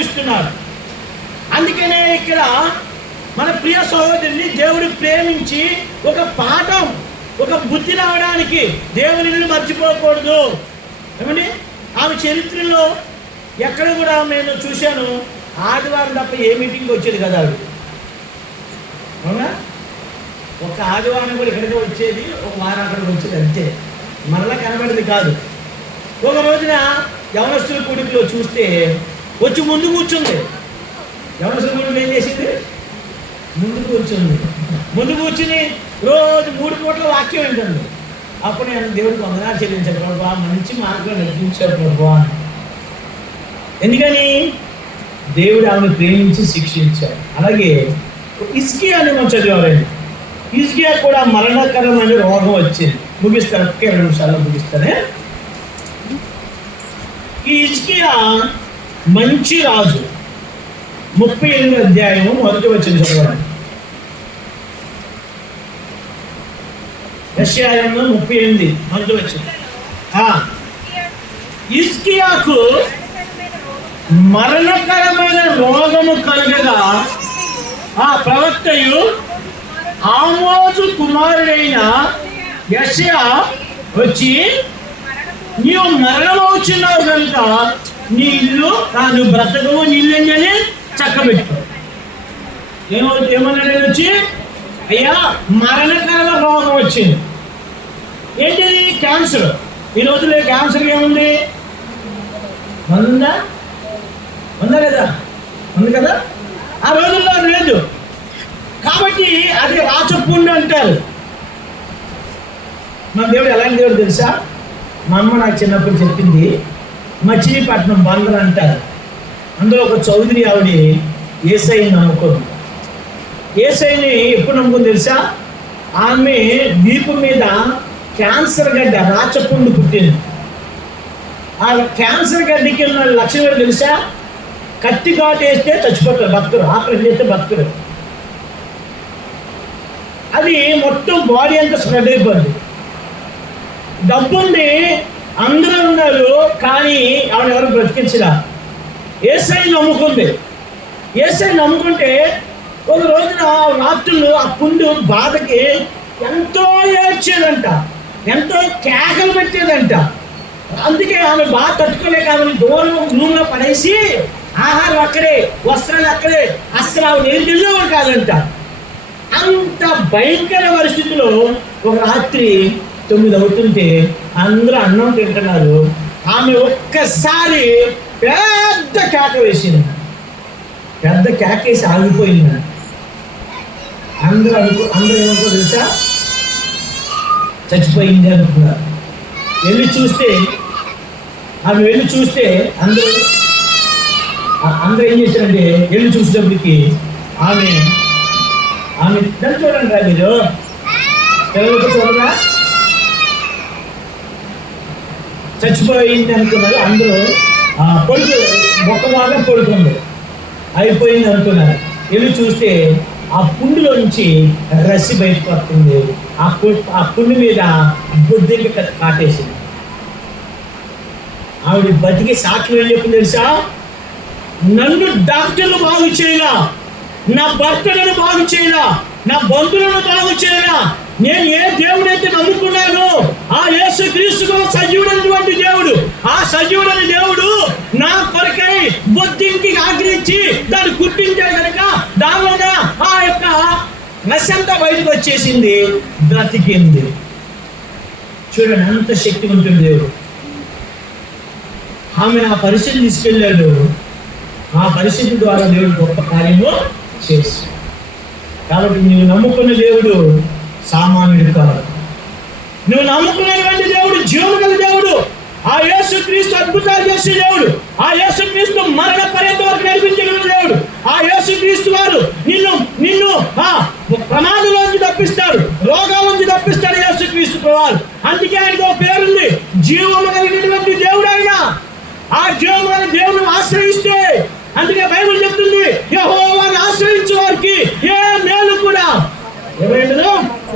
అనుభవిస్తున్నారు. అందుకనే ఇక్కడ మన ప్రియ సహోదరుని దేవుడు ప్రేమించి ఒక పాఠం, ఒక బుద్ధి రావడానికి దేవుని మర్చిపోకూడదు. ఏమండి, ఆమె చరిత్రలో ఎక్కడ కూడా నేను చూశాను, ఆదివారం తప్ప ఏ మీటింగ్కి వచ్చేది కదా ఆవిడ. అవునా? ఒక ఆదివారం కూడా ఇక్కడికి వచ్చేది, ఒక వారం అక్కడికి వచ్చేది, అంతే. మరలా కనబడేది కాదు. ఒక రోజున యవనస్తుల కూడికలో చూస్తే వచ్చి ముందు కూర్చుంది. యవనస్తుల కూడికలు ఏం చేసింది? ముందు కూర్చుంది. ముందు కూర్చుని రోజు 3 పూట్ల వాక్యం వింటుంది. అప్పుడు నేను దేవుడికి వందనాలు చెల్లించాను, ప్రభా మంచి మార్గంలో నడిపించాడు ప్రభా. ఎందుకని? దేవుడు ఆమెను ప్రేమించి శిక్షించాడు. అలాగే హిజ్కియా అని మనం చదివారండి. హిజ్కియా కూడా మరణకరమైన రోగం వచ్చింది. ముగిస్తాను, 2 నిమిషాల్లో ముగిస్తానే. ఈ హిజ్కియా మంచి రాజు. 38వ అధ్యాయము 1వ వచనం చదవండి. యెషయా 38 1వ వచనం. హిజ్కియాకు మరణకరమైన రోగము కలుగగా ఆ ప్రవక్తయు ఆమోజు కుమారుడైన యెషయా వచ్చి, నీవు మరణమవుచున్నావు కనుక నీ ఇల్లు నువ్వు బ్రతకవు, నీ ఇల్లు అని చక్కబెట్టు. ఏమన్నాడు? వచ్చి, అయ్యా మరణకరమైన రోగం వచ్చింది. ఏంటిది? క్యాన్సర్. ఈ రోజుల్లో క్యాన్సర్ ఏముంది? ఉందా లేదా? ఉంది కదా. ఆ రోజుల్లో లేదు కాబట్టి అది రాచపుండు అంటారు. మన దేవుడు ఎలాంటి దేవుడు తెలుసా? మా అమ్మ నాకు చిన్నప్పుడు చెప్పింది, మచిలీపట్నం బందర్ అంటారు. అందులో ఒక చౌదరి ఆవిడ యేసయ్యని నమ్ముకుంది. యేసయ్యని ఎప్పుడు నమ్ముకుంది తెలుసా? ఆమె వీపు మీద క్యాన్సర్ గడ్డ, రాచపుండు పుట్టింది. ఆ క్యాన్సర్ గడ్డకి ఉన్న లక్షణం తెలుసా? కత్తి ఘాటు వేస్తే చచ్చిపోతారు, బతుకురు. ఆపరేషన్ చేస్తే బతుకురు. అది మొత్తం బాడీ అంతా స్ప్రెడ్ అయిపోద్ది. డబ్బుంది, అందరూ ఉన్నారు, కానీ ఆవిడ ఎవరు బ్రతికించరా. యేసయ్యని నమ్ముకుంది. యేసయ్యని నమ్ముకుంటే ఒక రోజున రాత్రులు ఆ పుండు బాధకి ఎంతో ఏడ్చేదంట, ఎంతో కేకలు పెట్టేదంట. అందుకే ఆమె బాధ తట్టుకోలేక ఆమెను దూరం రూమ్లో పడేసి ఆహారం అక్కడే, వస్త్రాలు అక్కడే, అస్సలు ఆమె నీళ్ళు కాదంట. అంత భయంకర పరిస్థితిలో ఒక రాత్రి 9 అవుతుంటే అందరూ అన్నం తింటున్నారు. ఆమె ఒక్కసారి పెద్ద కేక వేసింది. పెద్ద కేకేసి ఆగిపోయింది. అందరూ ఏమనుకో తెలుసా? చచ్చిపోయింది అనుకున్నారు. వెళ్ళి చూస్తే అందరూ ఏం చేశారంటే, వెళ్ళి చూసేటప్పటికి ఆమె దాన్ని చూడండి రా మీరు, పిల్లలకి చూడరా, చచ్చిపోయింది అనుకున్నారు. అందరూ ఒక్క భాగం పడుకుంది, అయిపోయింది అనుకున్నారు. వెళ్ళి చూస్తే ఆ పుండులో నుంచి రస్సి బయటకు వస్తుంది. ఆ పుండు మీద బొద్దింక కాటేసింది. ఆవిడ బతికి సాక్షులు ఏం చెప్పింది తెలుసా? నన్ను డాక్టర్లు బాగు చేయలా, నా భర్తలను బాగు చేయలా, నా బంధువులను బాగు చేయలా. నేను ఏ దేవుడైతే నమ్ముకున్నానో ఆ యేసు క్రీస్తు సజీవుడైనటువంటి దేవుడు, ఆ సజీవుడైన దేవుడు నా కొరకై బొద్దింకి ఆగ్రహించి దాన్ని గుర్తించాడు కనుక దానిలోన ఆ యొక్క నశంతా బయటకు వచ్చేసింది, బ్రతికింది. చూడండి అంత శక్తివంతుడు దేవుడు. ఆమె ఆ పరిస్థితి తీసుకెళ్ళాడు. ఆ పరిస్థితి ద్వారా దేవుడు గొప్ప కార్యము చేసి. కాబట్టి నువ్వు నమ్ముకున్న దేవుడు సామాన్యుడు కాదు. నువ్వు నమ్ముకున్నటువంటి దేవుడు జీవము గల దేవుడు. ఆ యేసు క్రీస్తు అద్భుతాలు చేసే దేవుడు. ఆ యేసు క్రీస్తు మరణ పర్యంతం వరకు నడిపించగలిగిన దేవుడు. ఆ యేసు క్రీస్తు వారు నిన్ను ప్రమాదంలోంచి తప్పిస్తాడు, రోగాల నుంచి తప్పిస్తాడు యేసు క్రీస్తు వారు. అందుకే ఆయనకు ఒక పేరుంది, జీవము కలిగినటువంటి దేవుడు ఆయన. ఆ జీవము గల దేవుని ఆశ్రయిస్తే, అందుకే బైబిల్ చెప్తుంది, యెహోవాను ఆశ్రయించే వారికి ఏ మేలు కూడా ఏమైందో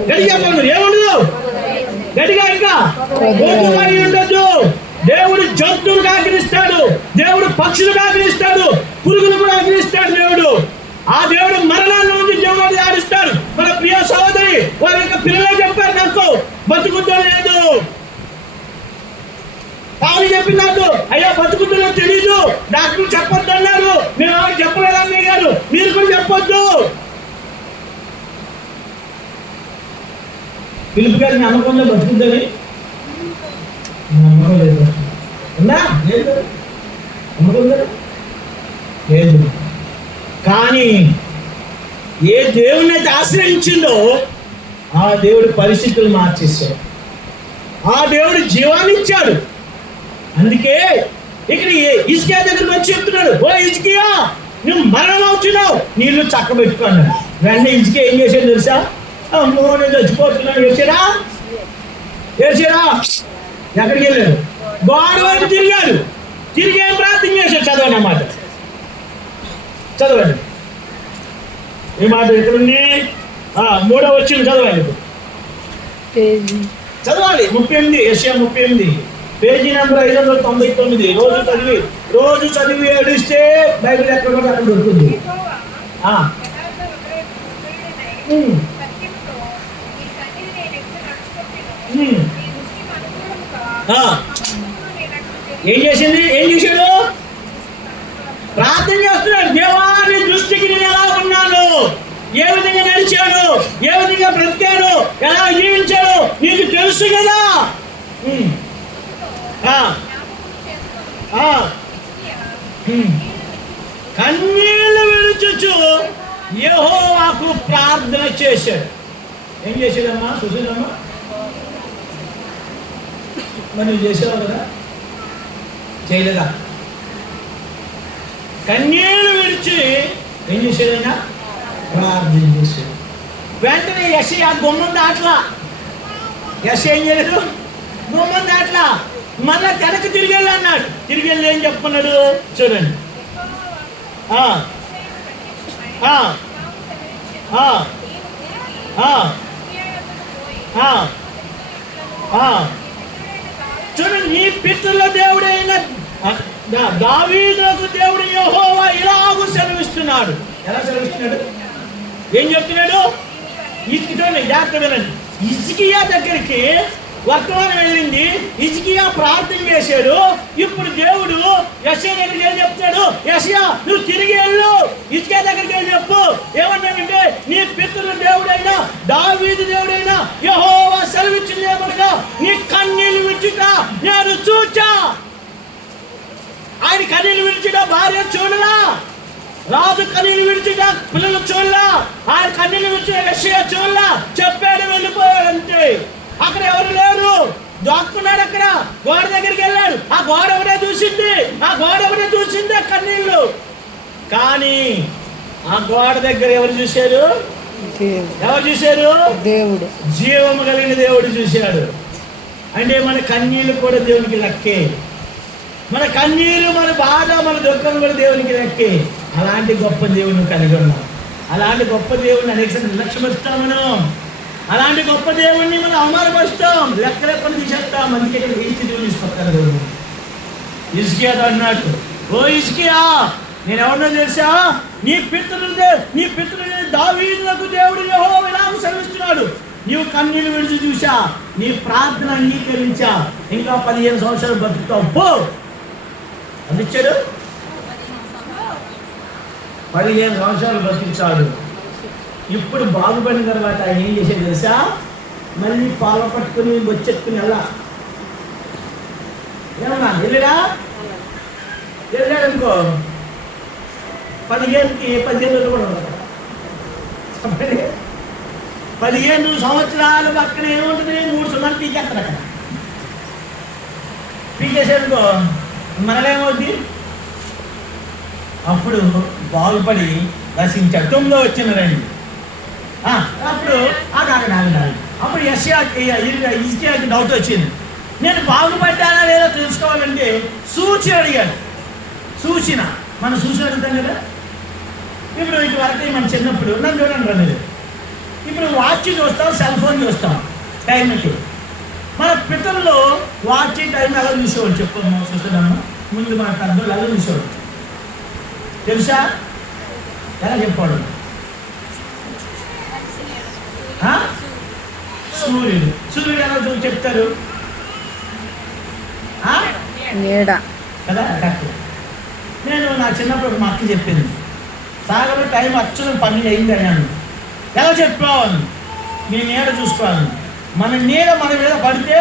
గట్టిగా ఏముండదు, గట్టిగా ఇంకా ఉండదు. దేవుడు జంతువులు ఆగ్రహిస్తాడు, దేవుడు పక్షులు ఆగ్రహిస్తాడు, పురుగులు కూడా అగ్నిస్తాడు దేవుడు. ఆ దేవుడు మరణాల నుంచి జీవాన్ని ఆడిస్తాడు. మన ప్రియ సహోదరి వారి యొక్క పిల్లలే చెప్పారు, నాకు బతుకుతో లేదు. తాను చెప్పిన నాకు అయ్యా బతుకుతుందో తెలీదు, డాక్టర్లు చెప్పొద్దు అన్నారు. మేము ఎవరు చెప్పలేదు అన్నయ్య గారు, మీరు కూడా చెప్పొద్దు. పిలుపు గారి నమ్మకంలో బతుకుతుంది నమ్మకం లేదు. ఉందా? లేదు. నమ్మకం లేదు. కానీ ఏ దేవుని అయితే ఆశ్రయించిందో ఆ దేవుడు పరిస్థితులు మార్చేశాడు. ఆ దేవుడు జీవాన్ని ఇచ్చాడు. అందుకే ఇక్కడ హిజ్కియా దగ్గరికి వచ్చి చెప్తున్నాడు, ఓ హిజ్కియా నువ్వు మరణం అవుతున్నావు, నీళ్లు చక్కబెట్టుకున్నాడు. వెంటనే హిజ్కియా ఏం చేశాడు తెలుసా? అమ్మో నేను చచ్చిపోతున్నాను. ఏడ్చారా? ఎక్కడికి వెళ్ళాడు? గోడ వైపు తిరిగాడు. తిరిగి ఏం ప్రార్థన చేశాడు? చదవండి అన్నమాట. చదవండి ఈ మాట ఎక్కడుంది? 3వ వచనం చదవాలి. చదవాలి 38, యెషయా 38, పేజీ నెంబర్ 599. రోజు చదివి ఏడిస్తే బైబిల్ ఎక్కడ కూడా అక్కడ దొరుకుతుంది. ఏం చేశాడు? ప్రార్థన చేస్తున్నాడు. దేవా నీ దృష్టికి నేను ఎలా ఉన్నాను, ఏ విధంగా నడిచాడు, ఏ విధంగా బ్రతికాడు, ఎలా జీవించాడు నీకు తెలుసు కదా. కన్నీళ్లు విడుచుచు యెహోవాకు ప్రార్థన చేశాడు. ఏం చేశాడమ్మా? చూసాడమ్మా? మరి నువ్వు చేసావు కదా? చేయలేదా? కన్నీళ్లు విడిచి ఏం చేశాడైనా? ప్రార్థన చేశాడు. వెంటనే యెషయా గుమ్మం దాట్లా. యెషయా ఏం చేయలేదు? గుమ్మం దాట్లా. మళ్ళా వెనక్కి తిరిగి వెళ్ళి అన్నాడు. తిరిగి వెళ్ళి ఏం చెప్పుకున్నాడు చూడండి. చూడండి, నీ పితరుల దేవుడైన దావీదుకు దేవుడు యెహోవా ఇలాగూ సెలవిస్తున్నాడు. ఎలా సెలవిస్తున్నాడు? ఏం చెప్తున్నాడు? చూడండి, జాగ్రత్త వినండి. హిజ్కియా దగ్గరికి వర్తమానం వెళ్ళింది. హిజ్కియా ప్రార్థన చేశాడు. ఇప్పుడు దేవుడు యెషయా దగ్గరికి వెళ్ళి చెప్తాడు, యెషయా నువ్వు తిరిగి వెళ్ళు, హిజ్కియా దగ్గరికి వెళ్ళి చెప్పు. ఏమన్నాడంటే, నీ పితరుల దేవుడైన దావీదు దేవుడైన యెహోవా సెలవిచ్చింది ఏమనగా, నీ కన్నీళ్లు విడిచుట నేను చూచా. ఆయన కన్నీళ్లు విడిచుట భార్య చూడలా, రాజు కన్నీళ్లు విడిచుట పిల్లలు చూడలా, ఆయన కన్నీళ్లు విడిచుట యెషయా చూడలా. చెప్పాడు, వెళ్ళిపోయాడు అంతే. అక్కడ ఎవరు లేరు, దాక్కున్నాడు. అక్కడ గోడ దగ్గరికి వెళ్ళాడు. ఆ గోడ ఒకటే చూసింది కన్నీళ్ళు. కానీ ఆ గోడ దగ్గర ఎవరు చూశారు? దేవుడు, జీవము కలిగిన దేవుడు చూశాడు. అంటే మన కన్నీళ్ళు కూడా దేవునికి లెక్కే. మన కన్నీరు, మన బాధ, మన దుఃఖం కూడా దేవునికి లెక్కే. అలాంటి గొప్ప దేవుడిని కలిగి ఉన్నాం. అలాంటి గొప్ప దేవుడిని అనేక నిర్లక్ష్యపరుస్తాం మనం. అలాంటి గొప్ప దేవుడిని మనం అవమానపరుస్తాం, లెక్కలెక్కలు తీసేస్తాం. అందుకే ఇక్కడ ఈ స్థితిలో తీసుకొస్తారు దేవుడు. హిజ్కియాతో అన్నాడు, ఓ హిజ్కియా నేను ఎవరినో తెలుసా? నీ పితరులు దావీదుకు దేవుడు యెహోవా ఇలాగూ సెలవిస్తున్నాడు, నీవు కన్నీళ్ళు విడిచి చూసా, నీ ప్రార్థన అంగీకరించా, ఇంకా 15 సంవత్సరాలు బతుకుతావు పో అని ఇచ్చాడు. 15 సంవత్సరాలు బతికించాడు. ఇప్పుడు బాగుపడిన తర్వాత ఆయన ఏం చేసేది తెలుసా? మళ్ళీ పాల పట్టుకుని వచ్చెత్తుకుని ఏమన్నా వెళ్ళాడు అనుకో, 15 రోజులు కూడా 15 సంవత్సరాలు పక్కన ఏముంటుంది? 3 సుమారు పీకేస్తారు. అక్కడ పీకేసాడుకో మనలేమవుద్ది? అప్పుడు బాగుపడి రచించాడు. 9వ వచ్చిన రండి. అప్పుడు అప్పుడు హిజ్కియాకి డౌట్ వచ్చింది. నేను బాగుపడ్డానా లేదా తెలుసుకోవాలంటే సూచన అడిగాడు. సూచన మనం సూచన అడుగుతాం కదా. ఇప్పుడు ఇటు వరకు మన చిన్నప్పుడు నన్ను చూడండి అనేది, ఇప్పుడు వాచ్ చూస్తాం, సెల్ ఫోన్ చూస్తాం టైంకి. మన పితరులు వాచ్ టైం ఎలా చూసేవాడు చెప్పమ్మా? చూస్తున్నాము ముందు మన పెద్దలు ఎలా చూసేవాడు? తెలుసా? ఎలా చెప్పాడు? సూర్యుడు. సూర్యుడు ఎలా చెప్తారు కదా. నేను నా చిన్నప్పుడు మా అక్క చెప్పింది, సాగర్ టైం అచ్చం 12 అయింది అని. ఎలా చెప్పాను? నీ నీడ చూసుకోవాలి. మన నీడ మన మీద పడితే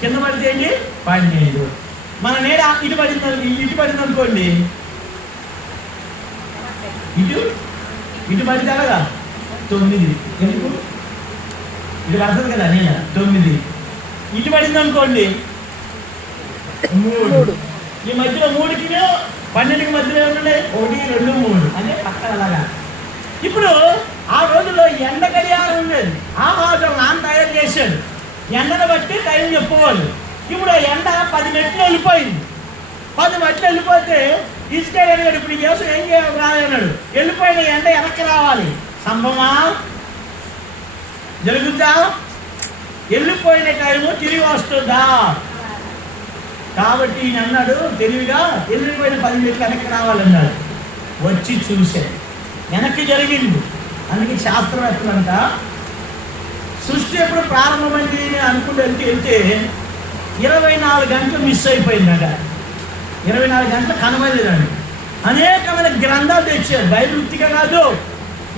కింద పడితే ఏంటి 12. మన నీడ ఇటు పడింది అనుకోండి, ఇటు పడితే అలాగా 9. ఎందుకు? ఇటు పడుతుంది కదా నీడ 9. ఇటు పడింది అనుకోండి 3. ఈ మధ్యలో 3కి 12కి మధ్యలో ఉండే 1, 2, 3 అంటే పక్కన అలాగా. ఇప్పుడు ఆ రోజుల్లో ఎండ గడియారం ఉండేది. ఆ మాత్రం నాన్న తయారు చేశాడు. ఎండను బట్టి టైం చెప్పుకోవాలి. ఇప్పుడు ఎండ 10 మెట్లు వెళ్ళిపోయింది. 10 మెట్లు వెళ్ళిపోతే తీసుకెళ్ళాడు. ఇప్పుడు ఈ కేసు ఏం చేయాలి రాదన్నాడు. వెళ్ళిపోయిన ఎండ వెనక్కి రావాలి. సంభవమా? జరుగుద్దా? వెళ్ళిపోయిన టైము తిరిగి వస్తుందా? కాబట్టి ఈయన అన్నాడు తెలివిగా, వెళ్ళిపోయిన 10 మెట్లు వెనక్కి రావాలన్నాడు. వచ్చి చూశాడు, వెనక్కి జరిగింది. అందుకే శాస్త్రవేత్తలంట సృష్టి ఎప్పుడు ప్రారంభమైంది అని అనుకుంటూ వెళ్తే 24 గంటలు మిస్ అయిపోయిందట. 24 గంటలు కనబడలేదండి. అనేకమైన గ్రంథాలు తెచ్చారు. బైబిల్ ఉత్తిగా కాదు,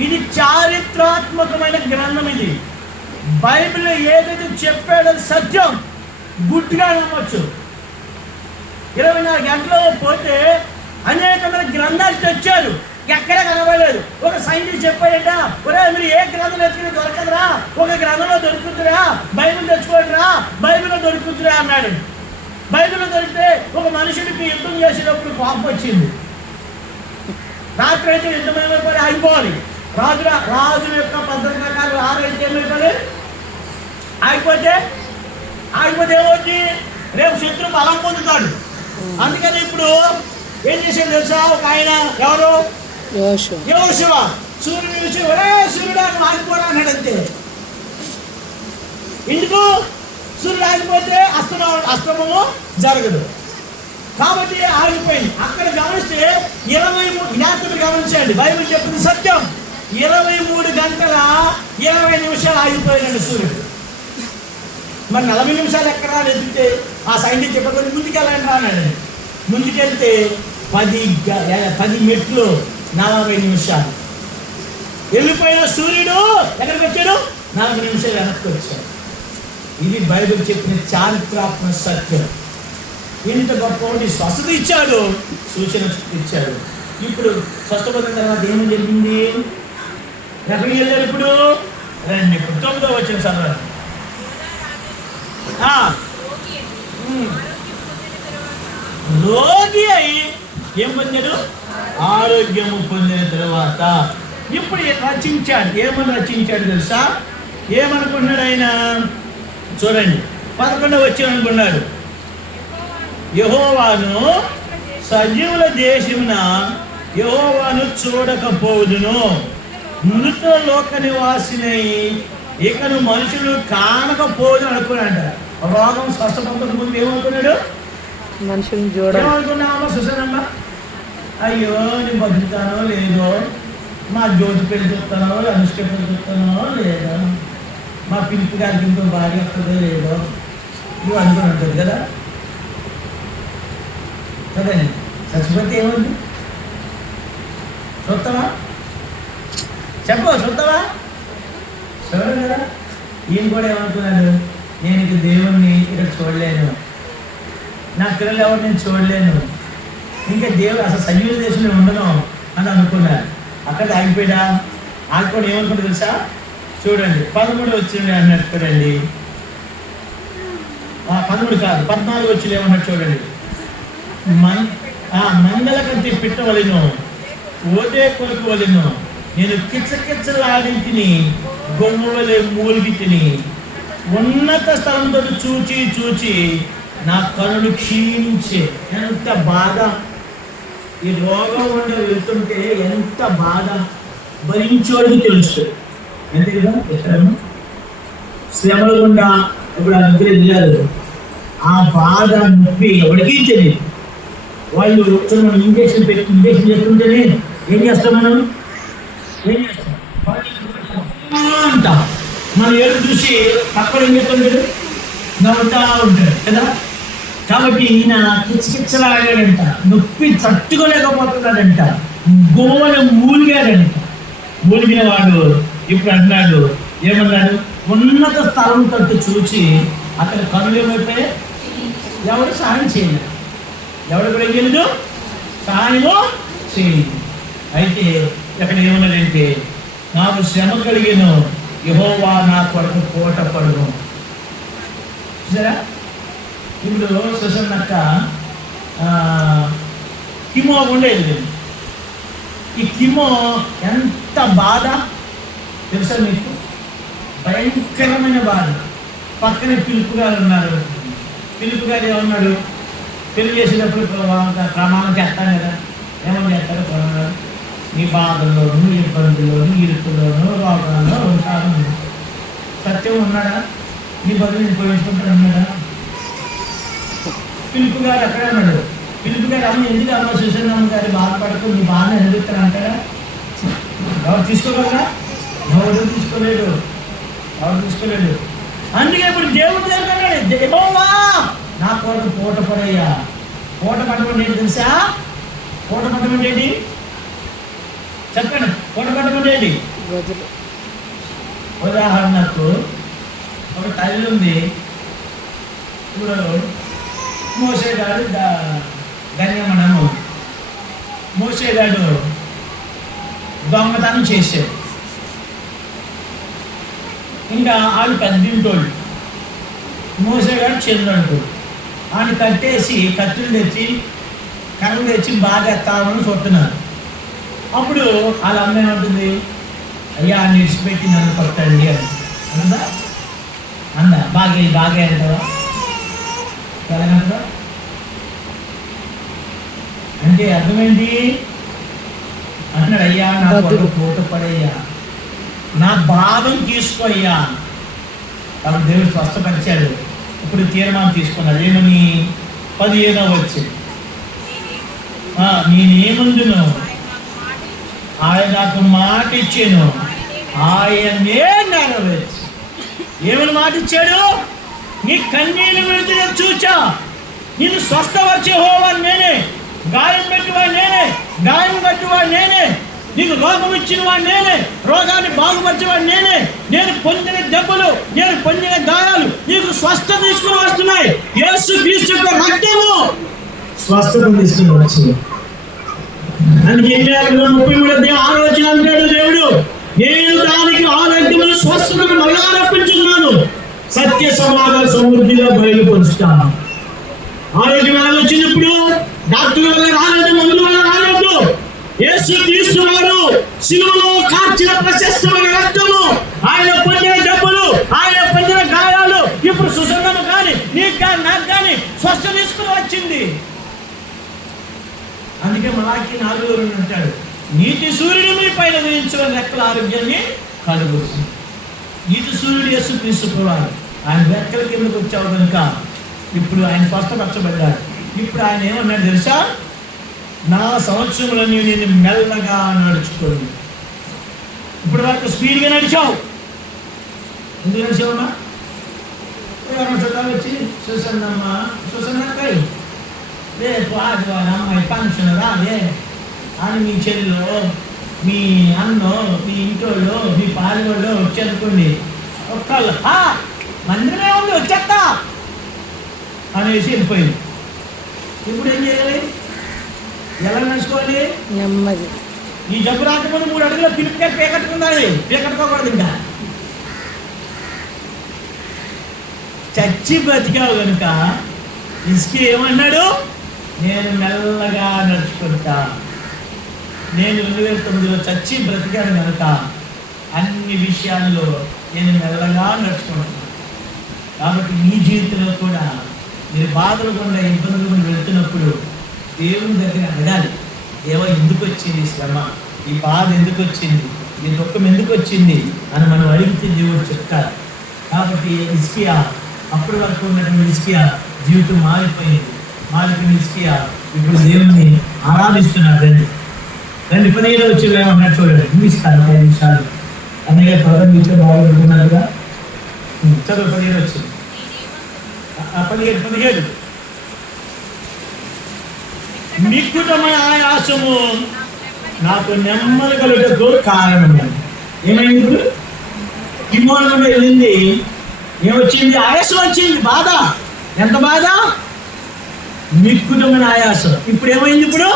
ఇది చారిత్రాత్మకమైన గ్రంథం. ఇది బైబిల్ ఏదైతే చెప్పాడో సత్యం, గుడ్డిగా నమ్మచ్చు. 24 గంటలు పోతే అనేకమైన గ్రంథాలు తెచ్చారు, ఎక్కడ కనబడలేదు. ఒక సైంటిస్ట్ చెప్పాడట, ఒరే మీరు ఏ గ్రంథం ఎత్తుకుని దొరకదురా, ఒక గ్రంథంలో దొరుకుతుందిరా, బైబిల్ తెచ్చుకోండిరా, బైబిల్లో దొరుకుతుందిరా అన్నాడు. బైబిల్లో దొరికితే ఒక మనుషుడికి యుద్ధం చేసేటప్పుడు కోపం వచ్చింది. రాత్రి అయితే యుద్ధం ఏమైపోయి ఆగిపోవాలి. రాజు యొక్క పద్ధతి ప్రకారం 6 అయితే ఏమైపోయి ఆగిపోతే ఏమవుతుంది? రేపు శత్రువు బలం పొందుతాడు. అందుకని ఇప్పుడు ఏం చేశాడు తెలుసా? ఒక ఆయన, ఎవరు? యెహోషువ. సూర్యుడు చూసి ఒరే సూర్యుడు ఆగిపోరా అన్నాడు. అంతే. ఎందుకు? సూర్యుడు ఆగిపోతే అస్తమము జరగదు కాబట్టి ఆగిపోయింది. అక్కడ గమనిస్తే 23 జ్ఞాపకం గమనించండి. బైబిల్ చెప్పింది సత్యం. 23 గంటల 20 నిమిషాలు ఆగిపోయాడు సూర్యుడు. మరి 40 నిమిషాలు ఎక్కడ ఎదిగితే ఆ సైంటిస్ట్ చెప్పకపోతే ముందుకెళ్ళండి రాన్నాడు. ముందుకెళ్తే 10 మెట్లు 40 నిమిషాలు వెళ్ళిపోయిన సూర్యుడు ఎక్కడికి వచ్చాడు? 40 నిమిషాలు వెనక్కి వచ్చాడు. ఇది బైబిల్ చెప్పిన చారిత్రాత్మక సత్యం. ఇంత గొప్ప స్వస్థత ఇచ్చాడు, సూచన ఇచ్చాడు. ఇప్పుడు స్వస్థపడిన తర్వాత ఏమని జరిగింది? ఎక్కడికి వెళ్ళారు ఇప్పుడు? రండి, ఇప్పుడు 9వ వచనం చదవండి. రోగి అయి ఏం పొందాడు? ఆరోగ్యము పొందిన తర్వాత ఇప్పుడు రచించాడు. ఏమని రచించాడు తెలుసా? ఏమనుకున్నాడు ఆయన? చూడండి, 11వ వచనం అనుకున్నాడు. యెహోవాను సజీవుల దేశమున యెహోవాను చూడకపోదును, మృత లోక నివాసినై ఇకను మనుషులు కానకపోదు అనుకున్నాడు. రోగం స్వస్థపడక ముందు ఏమనుకున్నాడు? మనుషులను చూడాలి. ఏమనుకున్నామా సుసనమ్మ? అయ్యో నేను బతుకుతానో లేదో, మా జ్యోతి పెళ్లి చూస్తానో, అనుష్క పెళ్లి చూస్తానో లేదో, మా పిలుపు గారికి ఇంకో భార్య వస్తుందో లేదో, నువ్వు అనుకుని ఉంటుంది కదా. కదండి, చచ్చిపోతే ఏముంది? చూస్తావా? చెప్పు, చూస్తావా? చూడరు కదా. ఈయన కూడా ఏమనుకున్నాడు? నేను ఇక దేవుణ్ణి ఇక్కడ చూడలేను, నా పిల్లలు ఎవరు నేను చూడలేను, ఇంకా దేవుడు అసలు సజీవ దేశంలో ఉండను అని అనుకున్నారు. అక్కడ ఆగిపోయా. ఆగిపోయి ఏమనుకుంటా తెలుసా? చూడండి, 13 వచ్చింది అన్నట్టు చూడండి. 13 కాదు, 14 వచ్చింది ఏమన్నట్టు చూడండి. మంగళ కంటే పిట్టవలను, ఓదే కొరకు వలను, నేను కిచ్చకిచ్చలాడింటిని, గొమ్మవలే మూలిగి తిని, ఉన్నత స్థలంతో చూచి నా కనులు క్షీణించే. ఎంత బాధ! ఈ రోగం ఉండి వెళ్తుంటే ఎంత బాధ భరించోడికి తెలుసు. అంతే కదా. ఎక్కడను శ్రమల గుండా ఇప్పుడు ఆ నిద్ర వెళ్ళారు. ఆ బాధ నొప్పి ఎవరికీ తెలియదు. వాళ్ళు మనం ఇంజక్షన్ చేస్తుంటేనే ఏం చేస్తాం మనం అంట మన ఏడు చూసి పక్కన ఏం చెప్తుంటాడు నవ్వుతా ఉంటాడు కదా. కాబట్టి ఈయన కిచ్చకిచ్చలాగాడంట, నొప్పి తట్టుకోలేకపోతున్నాడంట, గోవలు మూలిగిన వాడు ఇప్పుడు అన్నాడు, ఏమన్నాడు, ఉన్నత స్థలం తట్టు చూచి అక్కడ కనులు ఏమైపోయాయి, ఎవరు సహాయం చేయలేదు, ఎవరు కూడా చేయలేదు, సహాయము చేయలేదు. అయితే ఇక్కడ ఏమన్నాడంటే, నాకు శ్రమ కలిగిన యెహోవా నా కొరకు కోట పడును. చూసారా, ఇప్పుడు సుసన్నక్క కిమో ఉండేది. ఈ కిమో ఎంత బాధ తెలుసా మీకు, భయంకరమైన బాధ. పక్కనే పిలుపు గారు ఉన్నారు. పిలుపు గారు ఏమన్నాడు, పెళ్లి చేసేటప్పుడు ప్రమాణం చేస్తాను కదా, ఏమని చేస్తారు, నీ బాధల్లోనూ ఇబ్బందుల్లోనూ ఇరుకుల్లోనూ రోగాల్లో ఉంటాను. సత్యం ఉన్నాడా, నీ బదులు నేను పోయించుకుంటాను అన్నాడా? పిలుపు గారు అక్కడ అన్నాడు. పిలుపు గారు అమ్మ ఎందుకు అమ్మ సుసన్నమ్మ గారి బాధపడుతూ నీ బాధ ఎదుగుతారు అంటారా? ఎవరు తీసుకోగలరా? ఎవరు తీసుకోలేడు. అందుకే ఇప్పుడు దేవుడు దగ్గర యెహోవా నా కొరకు పూట పడయ్యా. పూట పట్టడం ఏంటి తెలుసా? పూట పట్టడం ఏంటి చెప్పండి. పూట పట్టడం ఏంటి? ఉదాహరణకు ఒక తల్లి ఉంది. ఇప్పుడు మోసేగాడు గన్యమనము, మోసేగాడు దొంగతనం చేశాడు. ఇంకా వాళ్ళు పెద్దింటోళ్ళు, మోసేగాడు చిన్నట్టు. ఆయన కట్టేసి కత్తులు తెచ్చి కర్రలు తెచ్చి బాగా ఎత్తామని చూస్తున్నారు. అప్పుడు వాళ్ళ అమ్మ ఏమంటుంది, అయ్యా నిడిచిపెట్టి నన్ను కొట్టండి అని అందా. బాగా అంటావా ఎలాగంటారా? అంటే అర్థమైంది అన్నాడు, అయ్యా నా కొరకు పూట పడయ్యా, నా బాధను తీసుకోయ్యా. కాబట్టి దేవుడు స్వస్థపరిచాడు. ఇప్పుడు తీర్మానం తీసుకున్నాడు. ఏమని 15వ వచ్చింది, నేనేమందును, ఆయన నాకు మాట ఇచ్చాను, ఆయనే నెరవేర్చి. ఏమని మాట ఇచ్చాడు? నీ కన్నీళ్ళు విడిచి చూచా, నేను స్వస్థపరిచే యెహోవాను నేనే, గాయం పెట్టివాడు నేనే, గాయం కట్టివాడు నేనే, నీకు రోగం ఇచ్చిన వాడు నేనే, రోగాన్ని బాగుపరిచేవాడు నేనే, నేను పొందిన దెబ్బలు, నేను పొందిన గాయాలు నీకు స్వస్థత తీసుకుని వస్తున్నాయి. యేసు క్రీస్తు యొక్క రక్తము స్వస్థత తీసుకుని వచ్చింది. అందుకే 33 అంటాడు దేవుడు, నేను దానికి ఆరోగ్యమైన స్వస్థతను మళ్ళా రప్పించుకున్నాను, సత్య సమాధాన సమృద్ధిగా బయలుపరుస్తాను. ఆరోగ్యం ఎలా వచ్చినప్పుడు డాక్టర్ వల్ల రాలేదు, మందుల వల్ల రాలేదు. యేసు క్రీస్తు వారు శిలువలో కార్చిన ప్రశస్తమైన రక్తము, ఆయన పొందిన దెబ్బలు, ఆయన పొందిన గాయాలు ఇప్పుడు సుసన్నము కానీ నీకు కానీ నాకు కానీ స్వస్థ తీసుకుని వచ్చింది. అందుకే మలాకి 4:2 అంటాడు, నీతి సూర్యుడు మీ పైన ఉదయించిన రెక్కల ఆరోగ్యాన్ని కలుగుతుంది. నీతి సూర్యుడు యేసు క్రీస్తు వారు ఆయన రెక్కల కిందకు వచ్చావు కనుక ఇప్పుడు ఆయన స్వస్థపరచబడ్డాడు. ఇప్పుడు ఆయన ఏమన్నాడు తెలుసా? నా సంవత్సరంలోని నేను మెల్లగా నడుచుకోండి. ఇప్పుడు వరకు స్పీడ్గా నడిచావు. ఎందుకు నడిచావమ్మా? ఎవరైనా చుట్టాలు వచ్చి చూసన్నక్కయ్య రేపు ఆదివారం అమ్మాయి ఫంక్షన్ రాలే అని మీ చెల్లిలో, మీ అన్నో, మీ ఇంట్లో, మీ పాలివాళ్ళు వచ్చేనుకోండి, ఒక్కళ్ళు మందిరమే ఉంది వచ్చేస్తా అనేసి వెళ్ళిపోయింది. ఇప్పుడు ఏం చేయాలి? ఎలా నడుచుకోవాలి? నెమ్మది. ఈ జబ్బు రాకపోతే 3 అడుగుల పిలుపుకే పేకట్టుకుందాలి, పేకట్టుకోకూడదు. ఇంకా చచ్చి బ్రతికావు కనుక ఇసుకి ఏమన్నాడు? నేను మెల్లగా నడుచుకుంటా. నేను 2009లో చచ్చి బ్రతికాను కనుక అన్ని విషయాల్లో నేను మెల్లగా నడుచుకుంటున్నాను. కాబట్టి మీ జీవితంలో కూడా మీరు బాధలు గుండా ఇబ్బందులు గుండా వెళ్తున్నప్పుడు దేవుని దగ్గర అడగాలి, దేవా ఎందుకు వచ్చింది ఈ శ్రమ, ఈ బాధ ఎందుకు వచ్చింది, ఈ దుఃఖం ఎందుకు వచ్చింది అని మనం అడిగితే దేవుడు చెప్తారు. కాబట్టి హిజ్కియా అప్పటి వరకు ఉన్నటువంటి హిజ్కియా జీవితం మారిపోయిన హిజ్కియా ఇప్పుడు దేవుణ్ణి ఆరాధిస్తున్నారు. రండి రండి 15 వచ్చి ఏమన్నట్టు చూడండి, ముగిస్తాను 5 నిమిషాలు. అన్నయ్య గారు ప్రారంభించే బాగుంటున్నారుగా. చదువు 15 వచ్చింది. 17 మిక్కుటమైన ఆయాసము నాకు నెమ్మది కలుగుటకు కారణం. ఏమైంది ఇప్పుడు? కిమోన్ వెళ్ళింది, ఏమొచ్చింది? ఆయాసం వచ్చింది, బాధ. ఎంత బాధ? మిక్కుటమైన ఆయాసం. ఇప్పుడు ఏమైంది? ఇప్పుడు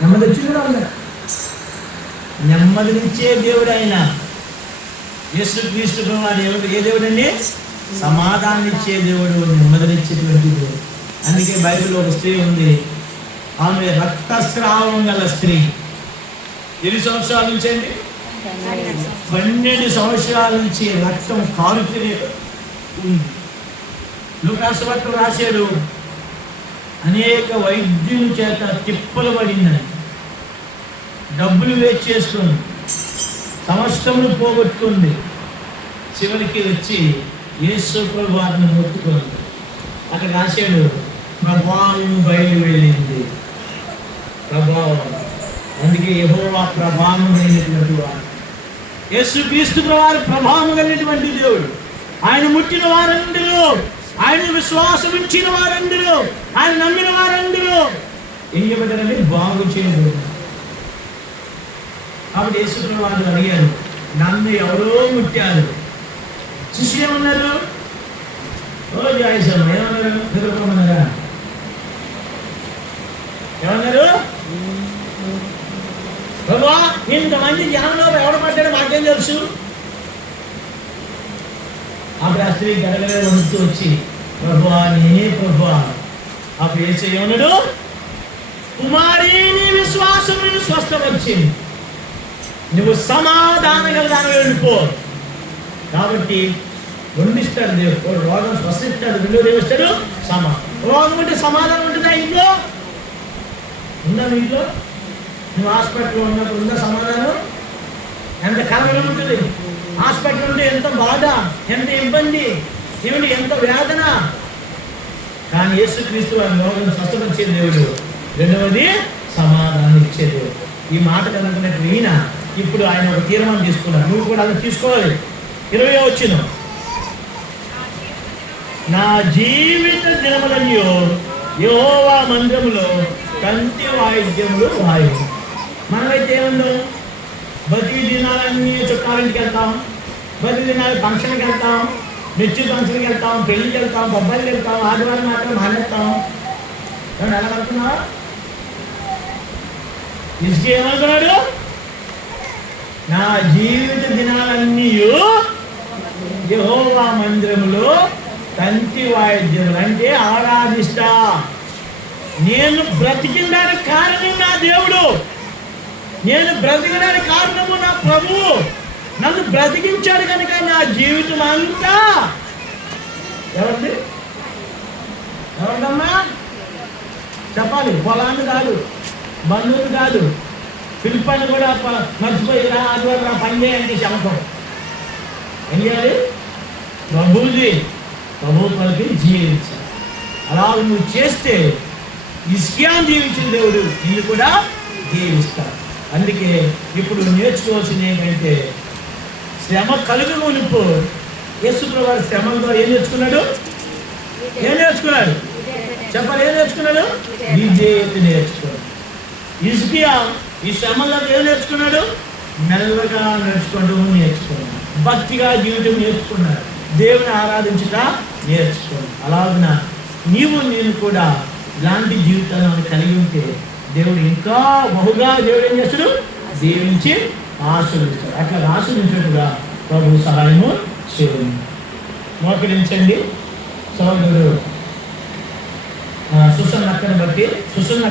నెమ్మది వచ్చింది. నెమ్మదినిచ్చే దేవుడు ఆయన యేసుక్రీస్తు ప్రభువు. ఏ దేవుడు అండి? సమాధానం ఇచ్చే దేవుడు, నెమ్మదినిచ్చేటువంటి దేవుడు. అందుకే బైబిల్లో ఒక స్త్రీ ఉంది, ఆమె రక్తస్రావం గల స్త్రీ. ఎన్ని సంవత్సరాల నుంచి అండి? 12 సంవత్సరాల నుంచి రక్తం కారుతూనే ఉంది. లూకాసు వార్త రాశాడు, అనేక వైద్యుల చేత తిప్పలు పడిందని, డబ్బులు వేస్ట్ చేసుకుంది, సమస్తమును పోగొట్టుకుంది. చివరికి వచ్చి యేసు ప్రభు వారిని మొక్కుకుంది. అక్కడ రాశాడు, ప్రభావం బయలు వెళ్ళింది. ప్రభావం. అందుకే యెహోవా ప్రభావం అయినటువంటి వాడు. యేసుక్రీస్తు వారి ప్రభావం కలిగినటువంటి దేవుడు. ఆయన ముట్టిన వారందరూ, ఆయన విశ్వాసం ఉంచిన వారందరూ, ఆయన నమ్మిన వారందరూ ఏం చెప్పారంటే బాగు చేయదు. కాబట్టి యేసుక్రీస్తు వారు అడిగారు, నన్ను ఎవరో ముట్టారు. శిష్యులు ఏమన్నారు? ఓ జాయిసం ఏమన్నారు? ఎదుర్కోమన్నారా? ఏమన్నారు? బాబా ఇంతమంది జనంలో ఎవడ పడ్డాడు మాకేం తెలుసు. అప్పుడు ఆ స్త్రీ గడగడ వణుకుతూ వచ్చి, ప్రభువా నేనే ప్రభువా. అప్పుడు యేసు ఏమన్నాడు? కుమారి నీ విశ్వాసం నేను స్వస్థపరిచింది, నువ్వు సమాధానంగా దాని వెళ్ళిపో. కాబట్టి వండిస్తాడు దేవుడు, రోగం స్వస్థిస్తాడు. రెండోది ఏమిస్తాడు? రోగం అంటే సమాధానం ఉంటుందా ఇంట్లో? ఉందా మీ ఇంట్లో? నువ్వు హాస్పిటల్లో ఉన్నప్పుడు ఉందా సమాధానం? ఎంత కలవరం ఉంటుంది. హాస్పిటల్ ఉంటే ఎంత బాధ, ఎంత ఇబ్బంది, ఏమిటి ఎంత వేదన. కానీ యేసుక్రీస్తు వారి రోగం స్వస్థపరిచే దేవుడు. రెండవది సమాధానం ఇచ్చే దేవుడు. ఈ మాట కనుకున్నట్టు ఈయన ఇప్పుడు ఆయన ఒక తీర్మానం తీసుకున్నాడు, నువ్వు కూడా అది తీసుకోవాలి. 20 వచ్చిన, నా జీవిత దినములన్నీ యెహోవా మందిరములో కంటి వాయిద్యములు వాయు. మనమైతే ఏముందో బతికి దినాలన్నీ చుట్టాలింటికి వెళ్తాం, బతికి దినాలు ఫంక్షన్కి వెళ్తాం, నిశ్చిత ఫంక్షన్కి వెళ్తాం, పెళ్ళికి వెళ్తాం, బొబ్బాయికి వెళ్తాం, ఆదివారం మాత్రం మానేస్తాం. ఎలా అనుకున్నావా? ఇసుక ఏమనుకున్నాడు? నా జీవిత దినాలన్నీ యెహోవా మందిరములో తంతి వాయిద్యములు అంటే ఆరాధిస్తా. నేను బ్రతికిందానికి కారణం నా దేవుడు, నేను బ్రతికడానికి కారణము నా ప్రభువు. నన్ను బ్రతికించాడు కనుక నా జీవితం అంతా ఎవరిది? ఎవరిదమ్మా చెప్పాలి. పొలాన్ని కాదు, బంధువులు కాదు, పిలుపని కూడా మర్చిపోయి ఆదివారం పని చేయండి శమకం. ఏం చేయాలి? ప్రభువుది. ప్రభు పలికి జీవించాలి. అలా నువ్వు చేస్తే హిజ్కియాను దీవించిన దేవుడు నిన్ను కూడా దీవిస్తాడు. అందుకే ఇప్పుడు నేర్చుకోవాల్సింది ఏంటంటే శ్రమ కలుగు మునుపు యేసు ప్రభువు శ్రమల ద్వారా ఏం నేర్చుకున్నాడు? చెప్పాలి, ఏం నేర్చుకున్నాడు? విధేయత నేర్చుకున్నాడు. హిజ్కియా ఈ శ్రమల్లో ఏం నేర్చుకున్నాడు? మెల్లగా నేర్చుకున్నాడు, భక్తిగా జీవితం నేర్చుకున్నాడు, దేవుని ఆరాధించుట నేర్చుకోండి. అలాగున నేను కూడా ఇలాంటి జీవితాలను కలిగి ఉంటే దేవుడు ఇంకా బహుగా దేవుడు ఏం చేస్తాడు? దీవించి ఆశీర్వదిస్తాడు. అట్లా ఆశీర్వించినట్టుగా ప్రభు సహాయము చేయండి. మోకరించండి. సోదరుడు సుసన్న అక్కని బట్టి సుసన్న